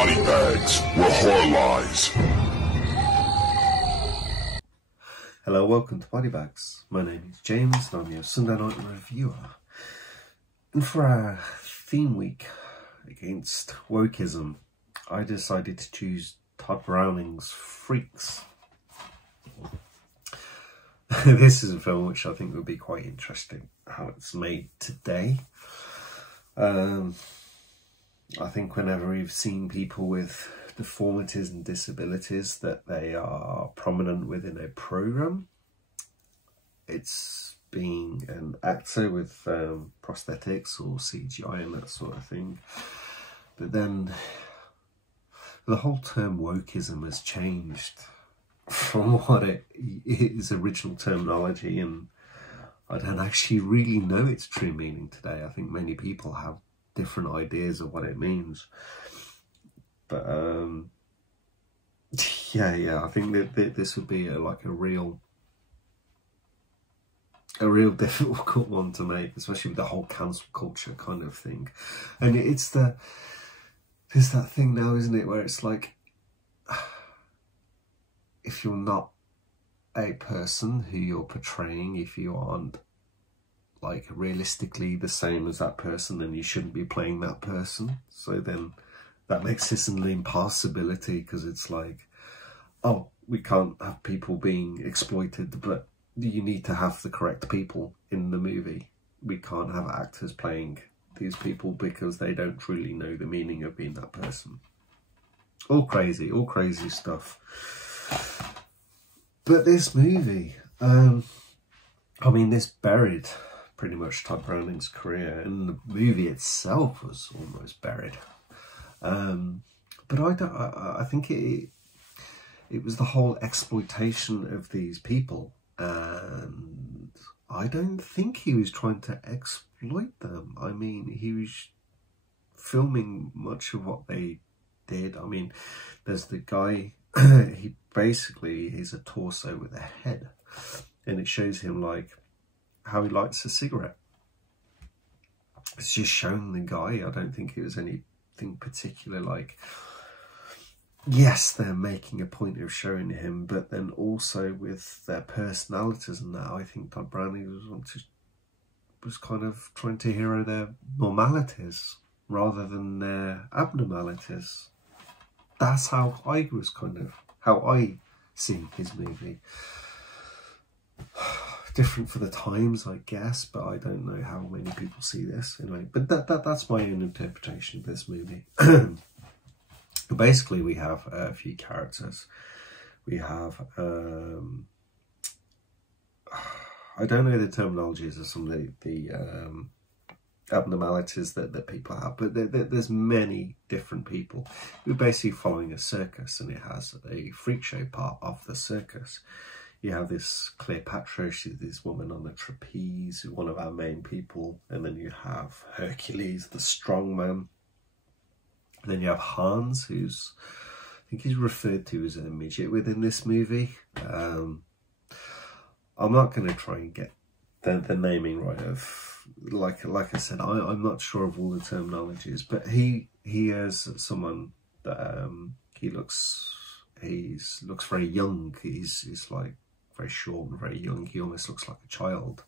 body bags were horror lies. Hello, welcome to Body Bags. My name is James and I'm your Sunday night reviewer. And for our theme week against wokeism, I decided to choose Todd Browning's Freaks. This is a film which I think will be quite interesting, how it's made today. I think whenever we've seen people with deformities and disabilities that they are prominent within a program, it's being an actor with prosthetics or CGI and that sort of thing. But then the whole term wokeism has changed from what it is original terminology, and I don't actually really know its true meaning today. I think many people have different ideas of what it means, but yeah, I think that this would be a real difficult one to make, especially with the whole cancel culture kind of thing. And there's that thing now, isn't it, where it's like, if you're not a person who you're portraying, if you aren't like realistically the same as that person, then you shouldn't be playing that person. So then that makes this an impossibility, because it's like, oh, we can't have people being exploited, but you need to have the correct people in the movie. We can't have actors playing these people because they don't truly know the meaning of being that person. All crazy stuff. But this movie, I mean, this buried pretty much Todd Browning's career, and the movie itself was almost buried. But I think it was the whole exploitation of these people, and I don't think he was trying to exploit them. I mean, he was filming much of what they did. I mean, there's the guy, he's a torso with a head, and it shows him like how he lights a cigarette. It's just showing the guy. I don't think it was anything particular, like, yes, they're making a point of showing him, but then also with their personalities and that, I think Todd Browning was kind of trying to hero their normalities rather than their abnormalities. That's how I see his movie. Different for the times, I guess, but I don't know how many people see this anyway. But that's my own interpretation of this movie. Basically, we have a few characters. We have I don't know the terminologies of some of the abnormalities that people have, but there's many different people. We're basically following a circus, and it has a freak show part of the circus. You have this Cleopatra, she's this woman on the trapeze, one of our main people, and then you have Hercules, the strong man. And then you have Hans, who's, I think he's referred to as a midget within this movie. I'm not going to try and get the naming right of, like I said, I'm not sure of all the terminologies, but he is someone that he looks very young. He's like very short and very young. He almost looks like a child,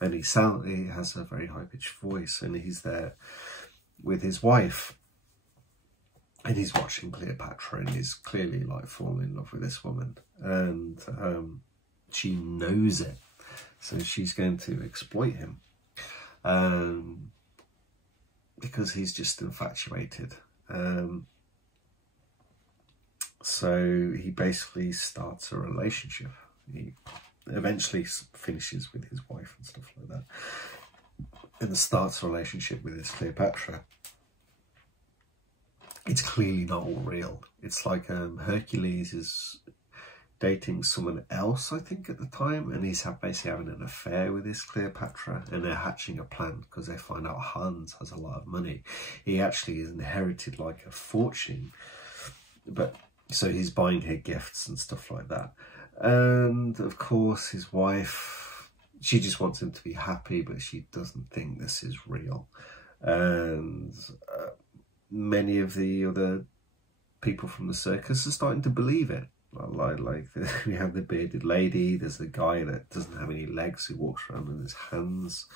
and he has a very high pitched voice, and he's there with his wife, and he's watching Cleopatra, and he's clearly like falling in love with this woman, and she knows it, so she's going to exploit him, because he's just infatuated. So he basically starts a relationship. He eventually finishes with his wife and stuff like that, and starts a relationship with this Cleopatra. It's clearly not all real. It's like Hercules is dating someone else, I think, at the time, and he's basically having an affair with this Cleopatra, and they're hatching a plan because they find out Hans has a lot of money. He actually has inherited like a fortune, but so he's buying her gifts and stuff like that. And of course his wife, she just wants him to be happy, but she doesn't think this is real. And many of the other people from the circus are starting to believe it. Like we have the bearded lady, there's the guy that doesn't have any legs who walks around with his hands,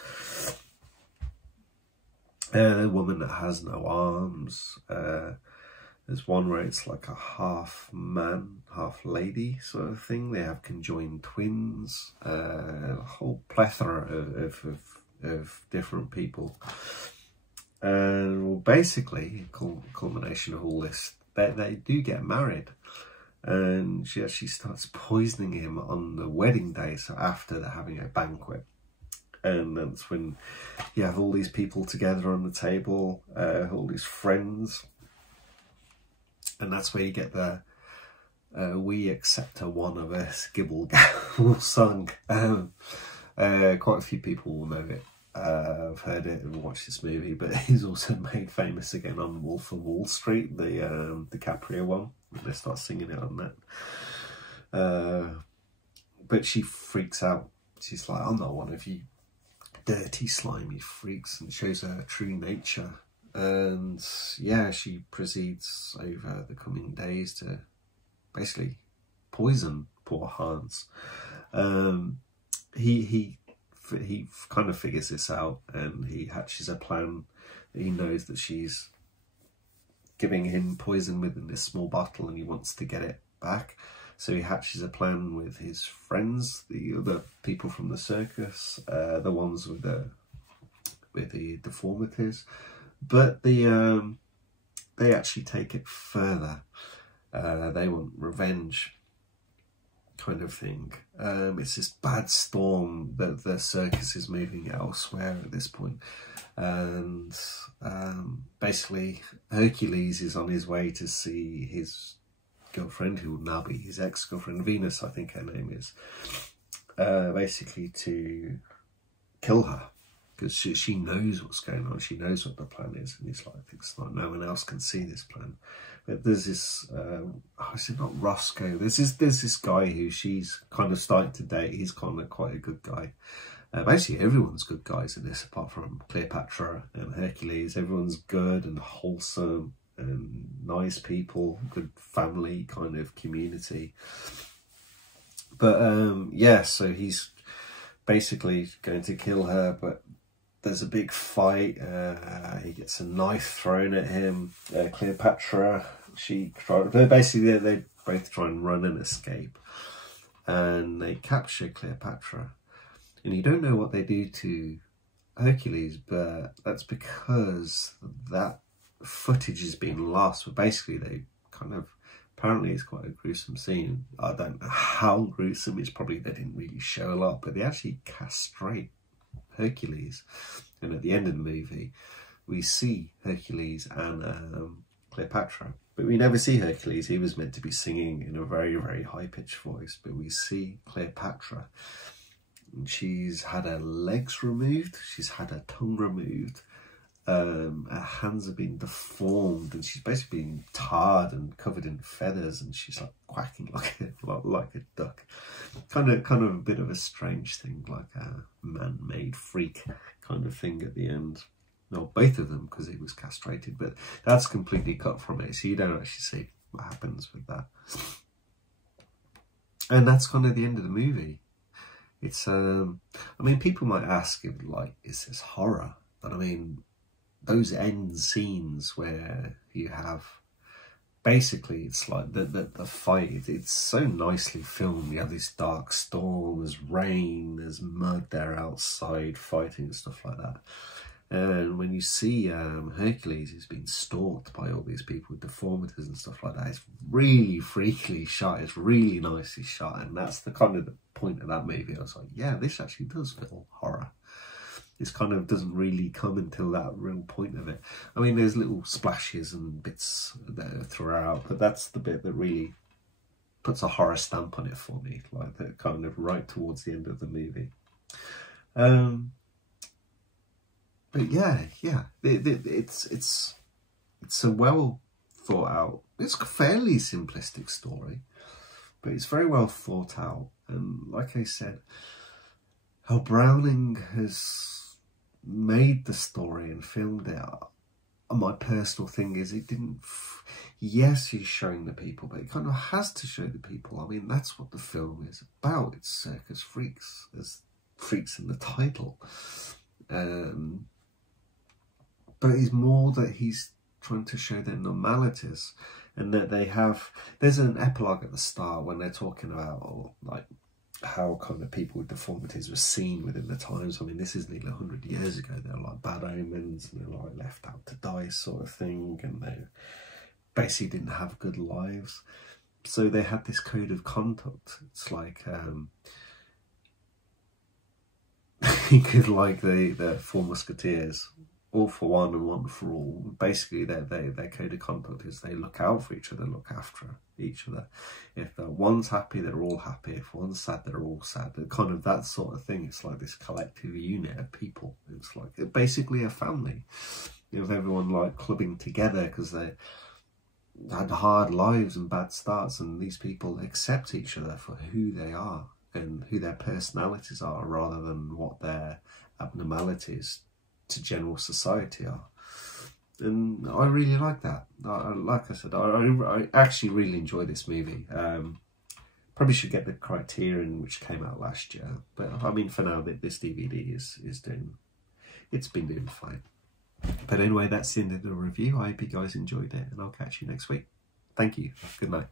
the woman that has no arms, there's one where it's like a half man, half lady sort of thing. They have conjoined twins, a whole plethora of different people. And well, basically, culmination of all this, they do get married. And she actually starts poisoning him on the wedding day, so after they're having a banquet. And that's when you have all these people together on the table, all these friends. And that's where you get the We Accept a One of Us Gibble Gabble song. Quite a few people will know it. I've heard it and watched this movie, but he's also made famous again on Wolf of Wall Street, the DiCaprio one. They start singing it on that. But she freaks out. She's like, I'm not one of you dirty, slimy freaks, and shows her true nature. And yeah, she proceeds over the coming days to basically poison poor Hans. He kind of figures this out, and he hatches a plan. He knows that she's giving him poison within this small bottle, and he wants to get it back. So he hatches a plan with his friends, the other people from the circus, the ones with the deformities. But they actually take it further. They want revenge, kind of thing. It's this bad storm that the circus is moving elsewhere at this point. And basically Hercules is on his way to see his girlfriend, who will now be his ex-girlfriend, Venus, I think her name is, basically to kill her, because she knows what's going on. She knows what the plan is, and he's like, it's like no one else can see this plan. But there's this, is it not Roscoe? There's this guy who she's kind of starting to date. He's kind of quite a good guy. Basically, everyone's good guys in this, apart from Cleopatra and Hercules. Everyone's good and wholesome and nice people, good family kind of community. But yeah, so he's basically going to kill her, but there's a big fight. He gets a knife thrown at him. Cleopatra, they both try and run and escape, and they capture Cleopatra. And you don't know what they do to Hercules, but that's because that footage has been lost. But basically they kind of, apparently it's quite a gruesome scene. I don't know how gruesome. It's probably they didn't really show a lot, but they actually castrate Hercules. And at the end of the movie we see Hercules and Cleopatra, but we never see Hercules. He was meant to be singing in a very, very high-pitched voice, but we see Cleopatra. She's had her legs removed, she's had her tongue removed, her hands have been deformed, and she's basically been tarred and covered in feathers, and she's like quacking like a duck. Kind of a bit of a strange thing, like a man-made freak kind of thing at the end. No, both of them, because he was castrated, but that's completely cut from it, so you don't actually see what happens with that. And that's kind of the end of the movie. It's, I mean, people might ask, if, like, is this horror? But I mean, those end scenes where you have, basically, it's like the fight, it's so nicely filmed. You have this dark storm, there's rain, there's mud there outside fighting and stuff like that. And when you see Hercules, who's been stalked by all these people with deformities and stuff like that, it's really freakily shot. It's really nicely shot, and that's the kind of the point of that movie. I was like, yeah, this actually does feel horror. This kind of doesn't really come until that real point of it. I mean, there's little splashes and bits there throughout, but that's the bit that really puts a horror stamp on it for me, like that kind of right towards the end of the movie. But yeah, it's a well thought out. It's a fairly simplistic story, but it's very well thought out. And like I said, how Browning has made the story and filmed it, my personal thing is it didn't. Yes, he's showing the people, but it kind of has to show the people. I mean, that's what the film is about. It's circus freaks. There's freaks in the title. But it's more that he's trying to show their normalities, and that they have. There's an epilogue at the start when they're talking about like how kind of people with deformities were seen within the times. I mean, this is nearly 100 years ago. They're like bad omens, and they're like left out to die sort of thing, and they basically didn't have good lives. So they had this code of conduct. It's like like the Four Musketeers, all for one and one for all. Basically, their code of conduct is they look out for each other, look after each other. If one's happy, they're all happy. If one's sad, they're all sad. Kind of that sort of thing. It's like this collective unit of people. It's like basically a family, with everyone like clubbing together because they had hard lives and bad starts, and these people accept each other for who they are and who their personalities are, rather than what their abnormalities to general society are. And I really like that. Like I said, I actually really enjoy this movie. Probably should get the Criterion, which came out last year, but I mean, for now, this DVD is doing, it's been doing fine. But anyway, that's the end of the review. I hope you guys enjoyed it, and I'll catch you next week. Thank you. Good night.